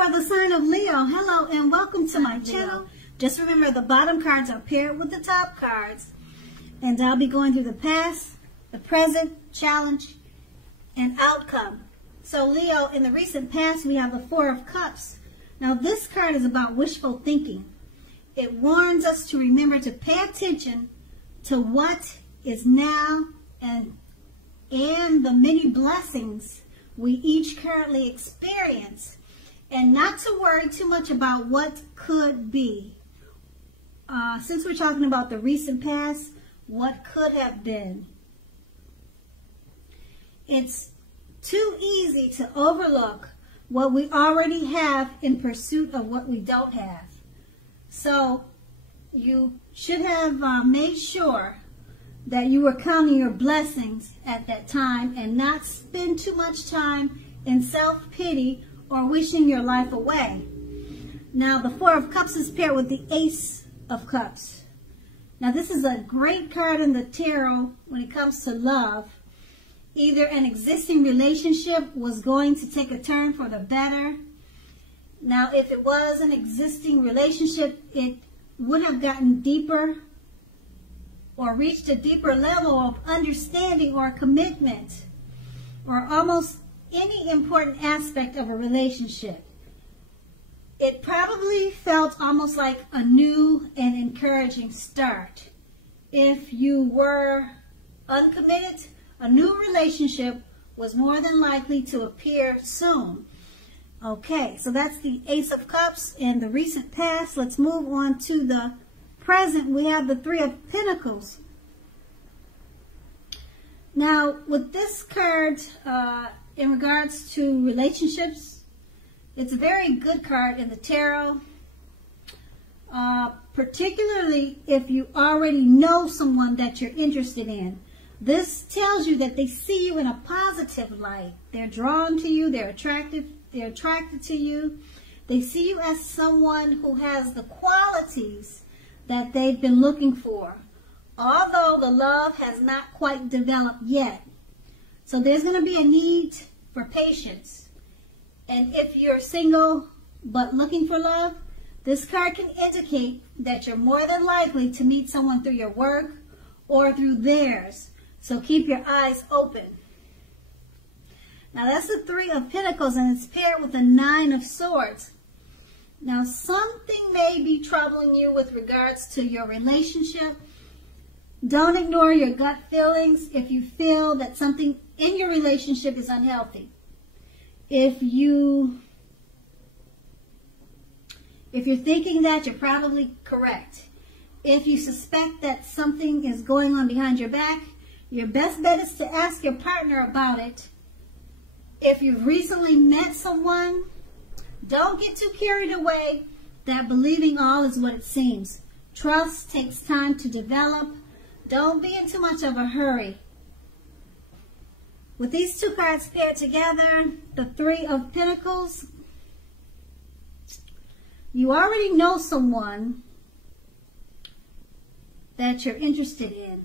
for the sign of Leo. Hello and welcome to my channel. Just remember the bottom cards are paired with the top cards. And I'll be going through the past, the present, challenge, and outcome. So Leo, in the recent past, we have the Four of Cups. Now this card is about wishful thinking. It warns us to remember to pay attention to what is now and the many blessings we each currently experience, and not to worry too much about what could be. Since we're talking about the recent past, what could have been. It's too easy to overlook what we already have in pursuit of what we don't have. So you should have made sure that you were counting your blessings at that time and not spend too much time in self-pity or wishing your life away. Now the Four of Cups is paired with the Ace of Cups. Now this is a great card in the tarot when it comes to love. Either an existing relationship was going to take a turn for the better. Now if it was an existing relationship, it would have gotten deeper or reached a deeper level of understanding or commitment, or almost any important aspect of a relationship. It probably felt almost like a new and encouraging start. If you were uncommitted, a new relationship was more than likely to appear soon. Okay, so that's the Ace of Cups in the recent past. Let's move on to the present. We have the Three of Pentacles. Now, with this card, in regards to relationships, it's a very good card in the tarot, particularly if you already know someone that you're interested in. This tells you that they see you in a positive light. They're drawn to you, they're attracted to you. They see you as someone who has the qualities that they've been looking for, although the love has not quite developed yet. So there's going to be a need for patience. And if you're single but looking for love, this card can indicate that you're more than likely to meet someone through your work or through theirs. So keep your eyes open. Now that's the Three of Pentacles, and it's paired with the Nine of Swords. Now something may be troubling you with regards to your relationship. Don't ignore your gut feelings if you feel that something in your relationship is unhealthy. If you're thinking that, you're probably correct. If you suspect that something is going on behind your back, your best bet is to ask your partner about it. If you've recently met someone, don't get too carried away that believing all is what it seems. Trust takes time to develop. Don't be in too much of a hurry. With these two cards paired together, the Three of Pentacles, you already know someone that you're interested in.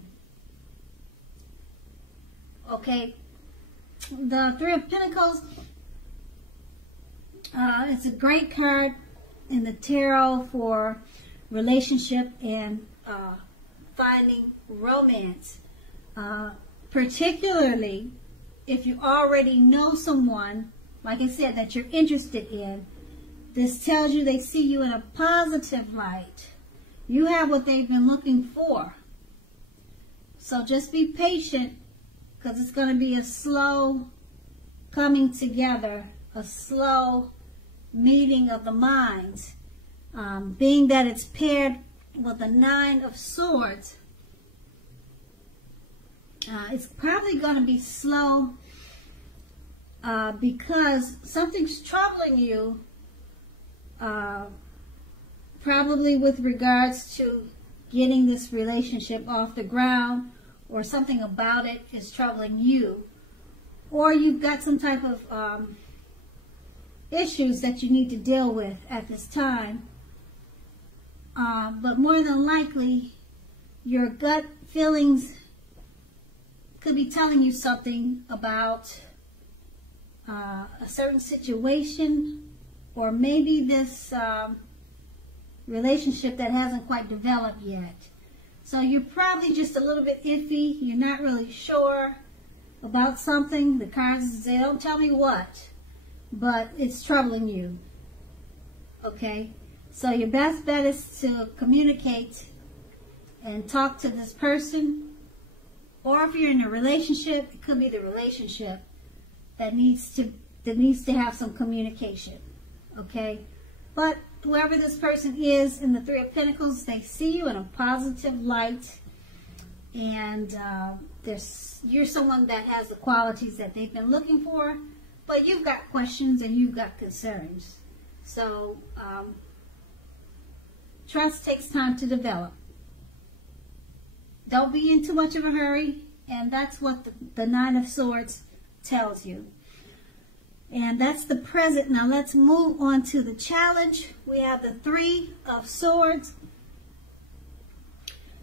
Okay, the Three of Pentacles, it's a great card in the tarot for relationship and finding romance, particularly if you already know someone, like I said, that you're interested in. This tells you they see you in a positive light. You have what they've been looking for. So just be patient, because it's going to be a slow coming together, a slow meeting of the minds. Being that it's paired with the Nine of Swords, it's probably going to be slow because something's troubling you, probably with regards to getting this relationship off the ground, or something about it is troubling you, or you've got some type of issues that you need to deal with at this time. But more than likely, your gut feelings could be telling you something about a certain situation or maybe this relationship that hasn't quite developed yet. So you're probably just a little bit iffy. You're not really sure about something. The cards, they don't tell me what, but it's troubling you. Okay? So your best bet is to communicate and talk to this person. Or if you're in a relationship, it could be the relationship that needs to have some communication. Okay? But whoever this person is in the Three of Pentacles, they see you in a positive light, and you're someone that has the qualities that they've been looking for, but you've got questions and you've got concerns. So trust takes time to develop. Don't be in too much of a hurry, and that's what the Nine of Swords tells you. And that's the present. Now let's move on to the challenge. We have the Three of Swords.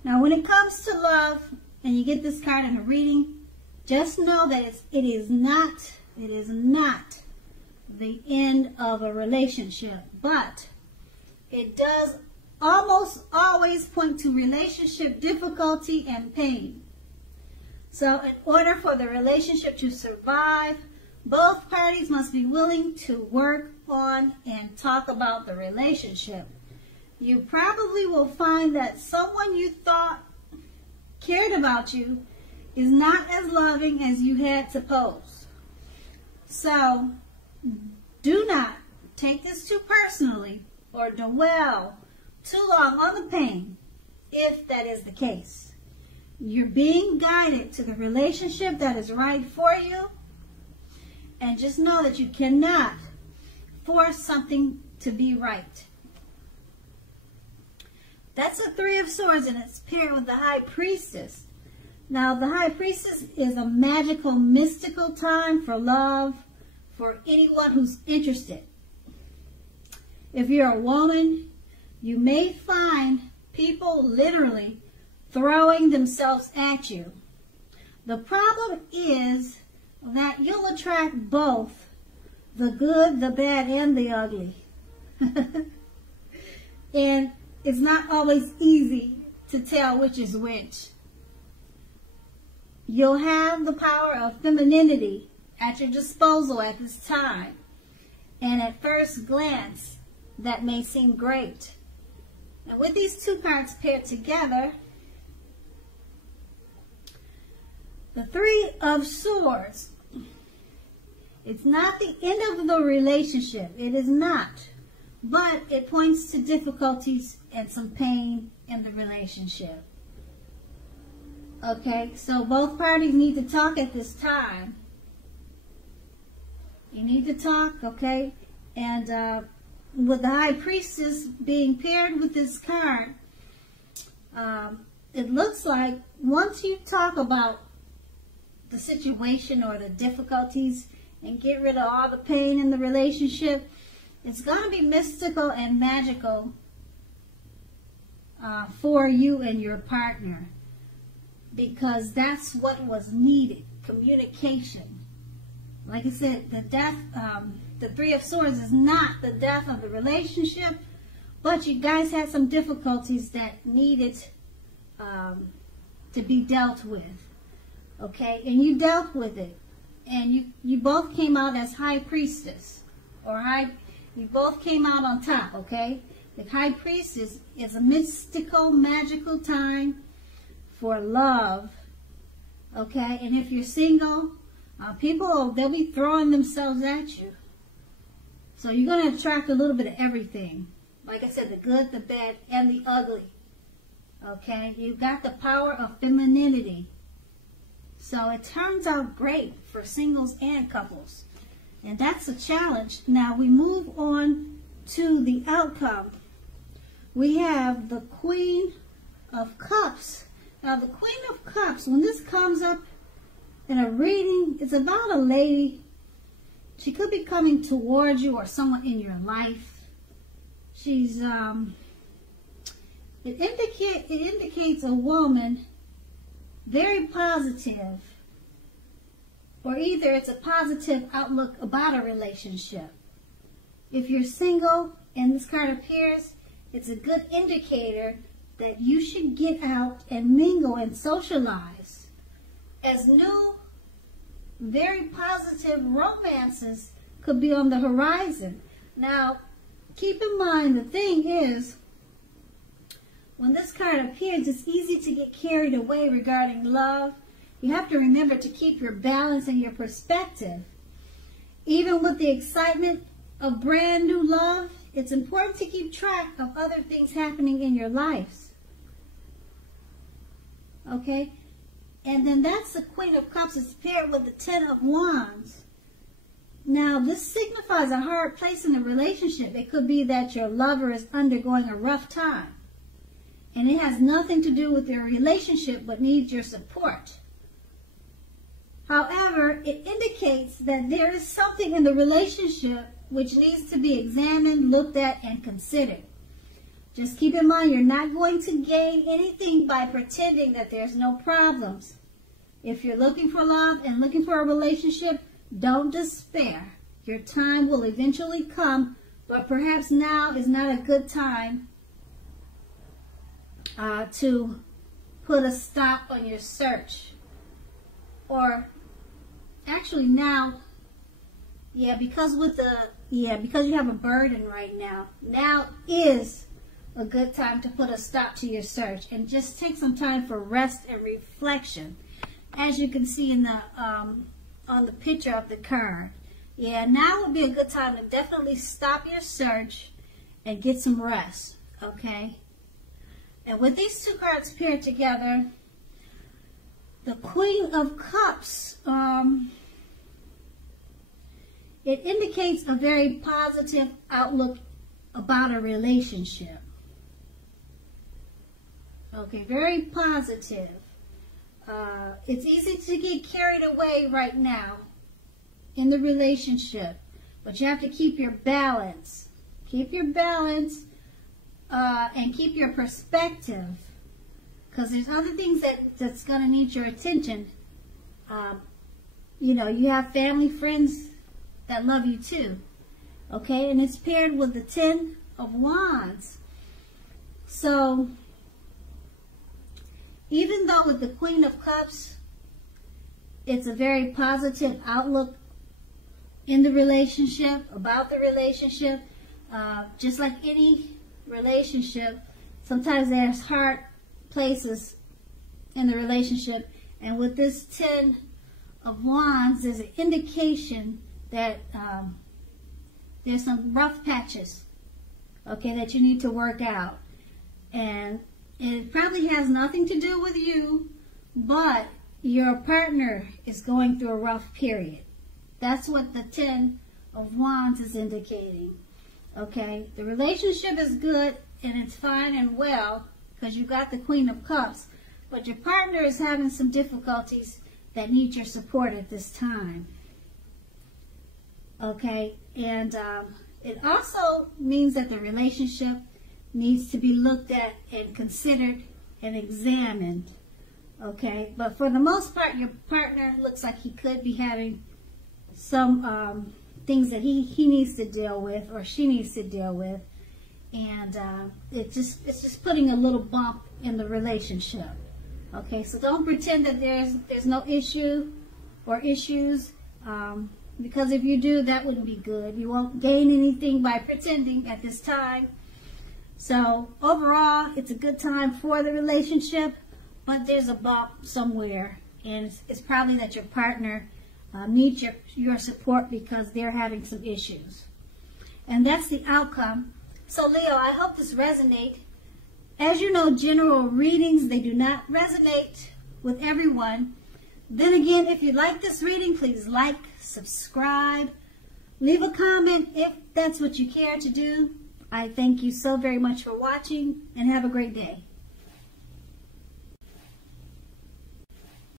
Now when it comes to love, and you get this card in a reading, just know that it is not the end of a relationship, but it does almost always point to relationship difficulty and pain. So in order for the relationship to survive, both parties must be willing to work on and talk about the relationship. You probably will find that someone you thought cared about you is not as loving as you had supposed. So do not take this too personally or dwell too long on the pain if that is the case. You're being guided to the relationship that is right for you. And just know that you cannot force something to be right. That's the Three of Swords, and it's paired with the High Priestess. Now, the High Priestess is a magical, mystical time for love for anyone who's interested. If you're a woman, you may find people literally throwing themselves at you. The problem is that you'll attract both the good, the bad, and the ugly. And it's not always easy to tell which is which. You'll have the power of femininity at your disposal at this time. And at first glance, that may seem great. Now with these two cards paired together, the Three of Swords, it's not the end of the relationship. It is not. But it points to difficulties and some pain in the relationship. Okay, so both parties need to talk at this time. You need to talk, okay? And with the High Priestess being paired with this card, it looks like once you talk about the situation or the difficulties and get rid of all the pain in the relationship, it's going to be mystical and magical for you and your partner, because that's what was needed, communication. Like I said, the Three of Swords is not the death of the relationship, but you guys had some difficulties that needed to be dealt with. Okay, and you dealt with it, and you both came out as High Priestess, or you both came out on top. Okay, the High Priestess is a mystical, magical time for love. Okay, and if you're single, they'll be throwing themselves at you. So you're going to attract a little bit of everything. Like I said, the good, the bad, and the ugly. Okay, you've got the power of femininity. So it turns out great for singles and couples. And that's a challenge. Now we move on to the outcome. We have the Queen of Cups. Now the Queen of Cups, when this comes up in a reading, it's about a lady. She could be coming towards you or someone in your life. She's, it indicates a woman very positive, or either it's a positive outlook about a relationship. If you're single and this card appears, it's a good indicator that you should get out and mingle and socialize, as new, very positive romances could be on the horizon. Now, keep in mind, the thing is, when this card appears, it's easy to get carried away regarding love. You have to remember to keep your balance and your perspective. Even with the excitement of brand new love, it's important to keep track of other things happening in your lives. Okay? And then that's the Queen of Cups. It's paired with the Ten of Wands. Now, this signifies a hard place in the relationship. It could be that your lover is undergoing a rough time. And it has nothing to do with your relationship, but needs your support. However, it indicates that there is something in the relationship which needs to be examined, looked at, and considered. Just keep in mind, you're not going to gain anything by pretending that there's no problems. If you're looking for love and looking for a relationship, don't despair. Your time will eventually come, but perhaps now is not a good time to put a stop on your search. Or actually now, because you have a burden right now, now is a good time to put a stop to your search and just take some time for rest and reflection. As you can see in the on the picture of the card, now would be a good time to definitely stop your search and get some rest. Okay, and with these two cards paired together, the Queen of Cups, it indicates a very positive outlook about a relationship. Okay, very positive. It's easy to get carried away right now in the relationship, but you have to keep your balance. Keep your balance and keep your perspective, because there's other things that's going to need your attention. You have family, friends that love you too. Okay, and it's paired with the Ten of Wands. So, even though with the Queen of Cups, it's a very positive outlook in the relationship, about the relationship, just like any relationship, sometimes there's hard places in the relationship, and with this Ten of Wands, there's an indication that there's some rough patches, okay, that you need to work out. And it probably has nothing to do with you, but your partner is going through a rough period. That's what the Ten of Wands is indicating. Okay, the relationship is good and it's fine and well because you got the Queen of Cups, but your partner is having some difficulties that need your support at this time. Okay, and it also means that the relationship needs to be looked at and considered and examined. Okay, but for the most part, your partner looks like he could be having some things that he needs to deal with or she needs to deal with, and it's just putting a little bump in the relationship. Okay, so don't pretend that there's no issue or issues, because if you do, that wouldn't be good. You won't gain anything by pretending at this time. So overall, it's a good time for the relationship, but there's a bump somewhere, and it's probably that your partner needs your support because they're having some issues. And that's the outcome. So Leo, I hope this resonates. As you know, general readings, they do not resonate with everyone. Then again, if you like this reading, please like, subscribe, leave a comment if that's what you care to do. I thank you so very much for watching, and have a great day.